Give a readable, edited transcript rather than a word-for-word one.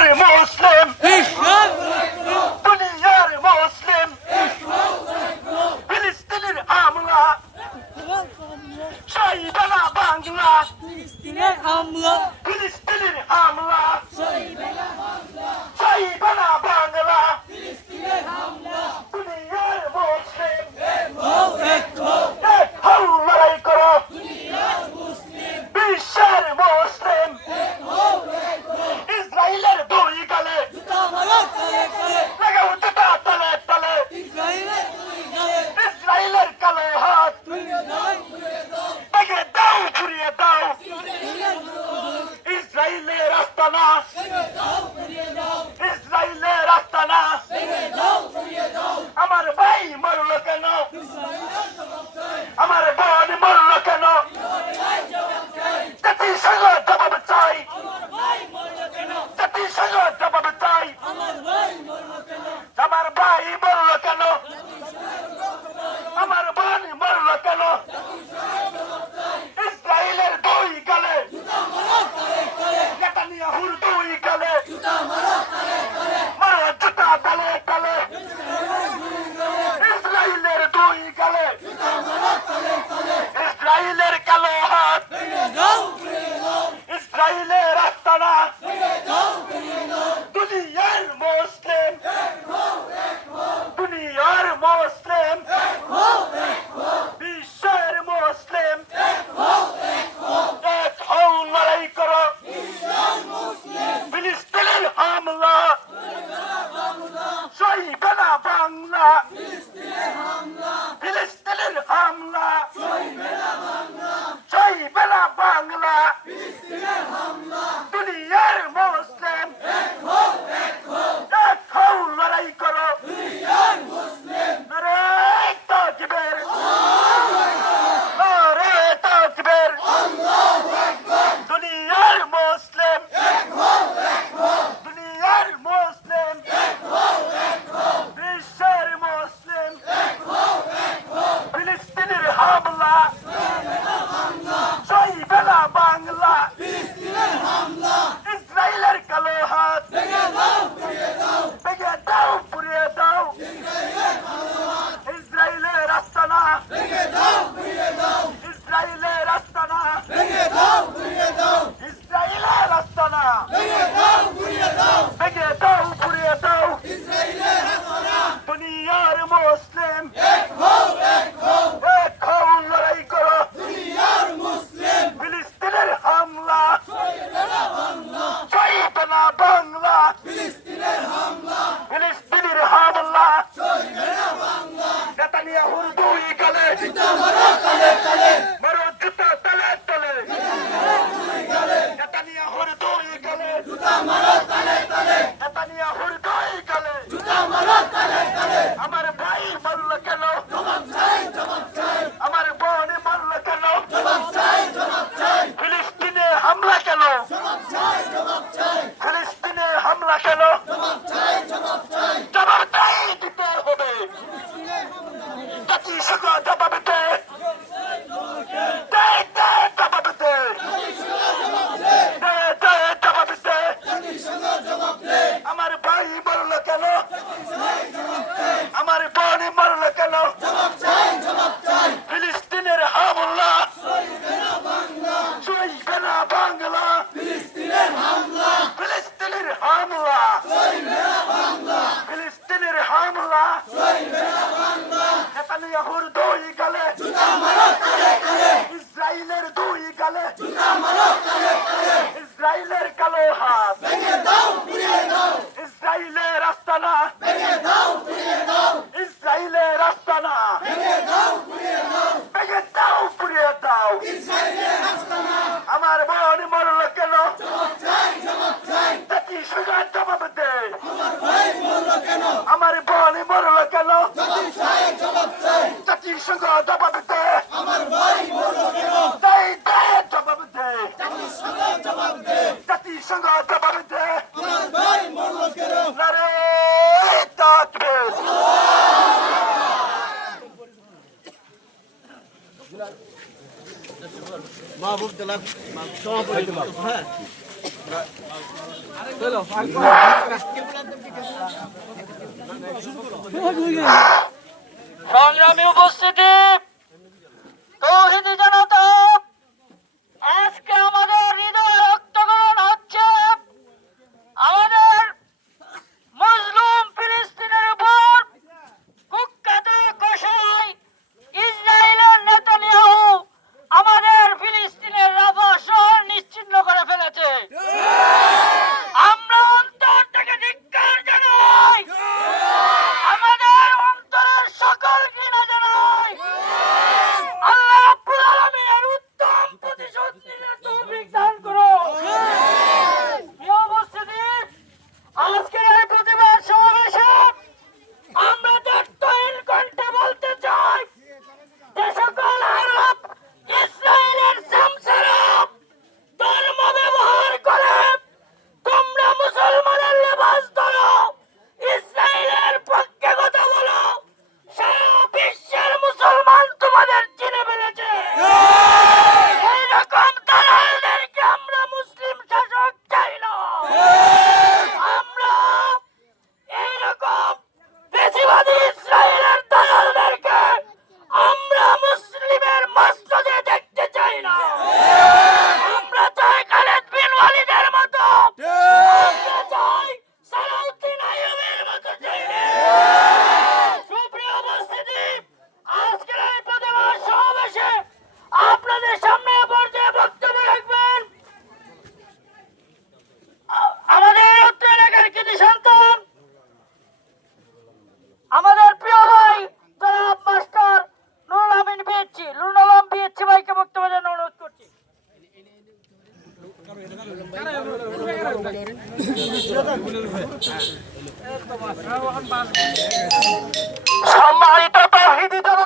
দুনিয়ার মুসলিম দুনিয়ার মুসলিম ফিলিস্তিনের হামলা সাইবেলা বাংলা ফিলিস্তিনের হামলা ফিলিস্তিনের হামলা সাইবেলা বাংলা ফিলিস্তিনের হামলা দুনিয়ার মুসলিম এক হও এক হও লড়াই করো দুনিয়ার মুসলিম বিশ্বের মুসলিম এক হও ইসরায়েলের দুই গালে জুতা মারো কালে কালে লাগাও জুতা তলে তলে ইসরায়েলের দুই গায়ে ইসরায়েলের কালো হাত তুলে দাও ভেঙে দাও ঘুরিয়ে দাও ইসরায়েলের দুই ইসরায়েলের আস্তানা ভেঙে দাও ঘুরিয়ে দাও ইসরায়েলের আস্তানা ভেঙে দাও ঘুরিয়ে দাও আমার ভাই মরল কেন ইসরায়েলের জবাব চাই আমার বোন মরল কেন ইসরায়েলের জবাব চাই জাতিসংঘ জবাব চাই আমার ভাই মরল কেন জাতিসংঘ জবাব চাই আমার ভাই মরল কেন আমার ভাই মরল কেন আমার বোন মরল কেন ইসরায়েলের দুই গালে জুতা মারো কালে কালে নেতানিয়াহুর দুই গালে জুতা মারো কালে কালে মারো জুতা তলে তলে ইসরায়েলের দুই গালে জুতা মারো কালে কালে ইসরায়েলের কালো হাত ভেঙে দাও ঘুরিয়ে দাও ইসরায়েলের আস্তানা ভেঙে দাও ঘুরিয়ে দাও দুনিয়ার মুসলিম দুনিয়ার মুসলিম বিশ্বের মুসলিম এক হও লড়াই করো ফিলিস্তিনের হামলা সইবে না বাংলা ফিলিস্তিনের হামলা সইবে না বাংলা দুনিয়ার মুসলিম এক হও লড়াই করো নারে তাকবীর নারে তাকবীর দুনিয়ার মুসলিম দুনিয়ার মুসলিম বিশ্বের মুসলিম ফিলিস্তিনের হামলা সইবে না বাংলা ইসরায়েলের কালো হাত ভেঙে দাও পুড়িয়ে দাও ইসরায়েলের আস্তানা ইসরায়েলের আস্তানা ইসরায়েলের আস্তানা ভেঙে দাও পুড়িয়ে দাও দুনিয়ার মুসলিম এক হও লড়াই করো ফিলিস্তিনের হামলা সইবে না বাংলা ফিলিস্তিনের হামলা নেতানিয়াহুর দুই গালে মারো জুতা তলে তলে নেতানিয়াহুর দুই গালে নেতানিয়াহুর দুই গালে আমার ভাই মরল কেন আমার বোন মরল কেন ফিলিস্তিনে হামলা কেন ফিলিস্তিনে হামলা কেন জবাবটাই দিতে হবে জাতিসংঘ জবাব দে জবাব দে জবাব দে আমার ভাই মরল কেন আমার বোন মরল কেন ফিলিস্তিনের হামলা সইবে না বাংলা ফিলিস্তিনের হামলা ফিলিস্তিনের হামলা নেতানিয়াহুর দুই গালে ইসরায়েলের দুই গালে ইসরায়েলের কালো হাত ইসরায়েলের আস্তানা ইসরায়েলের আস্তানা ভেঙে দাও পুড়িয়ে দাও আমার বোন মরল কেন জাতিসংঘ জবাব দে আমার বোন মরল কেন জাতিসংঘ জবাব দে জবাব দে জাতিসংঘ জবাব দে নারে তাকবীর মাহবুব দিলাম সভাপতি হ্যাঁ সংগ্রামী উপস্থিতি, তৌহিদি জনতা, আজকে আমাদের হৃদয় রক্তকরণ হচ্ছে আমাদের মুসলিম ফিলিস্তিনের উপর কুখ্যাত কসাই ইসরায়েলের নেতানিয়াহু আমাদের ফিলিস্তিনের রাফা শহর নিশ্চিহ্ন করে ফেলেছে। আমরা অন্তর থেকে ধিক্কার জানাই, আমাদের অন্তরের সকল ঘৃণা জানাই। আল্লাহ রাব্বুল আলামিনের উত্তম প্রতিশোধ নিতে তৌফিক দান করুন। প্রিয় উপস্থিতি, আজকের এই প্রতিবাদ সমাবেশে আমরা দায়িত্বহীন কণ্ঠে বলতে চাই, যে সকল আরব ইসরায়েলের সামসারা ধর্ম ব্যবহার করে তোমরা মুসলমানের লেবাস ধরো, ইসরায়েলের পক্ষে কথা বলো, সারা বিশ্বের মুসলমান তোমাদের চিনে ফেলেছে। এইরকম দালালদেরকে আমরা মুসলিম শাসক চাই না। আমরা এইরকম বেশিবাদী ইসরায়েলের দালালদেরকে আমরা মুসলিমের মসজিদে দেখতে চাই না। আমরা চাই খালেদ বিন ওয়ালিদের মতো, আমরা চাই সালাউদ্দিন আইয়ুবের মতো চাই না। সুপ্রিয় উপস্থিতি, আজকের এই প্রতিবাদ সমাবেশে আপনাদের সামনে পর্যায়ে বক্তব্য রাখবেন আমাদের অত্র এলাকার কৃতি সন্তান, আমাদের প্রিয় ভাই জনাব master Nurul Amin BSc, Nurul Alam BSc ভাইকে বক্তব্য দেওয়ার অনুরোধ করছি। সম্মানিত তৌহিদি জনতা,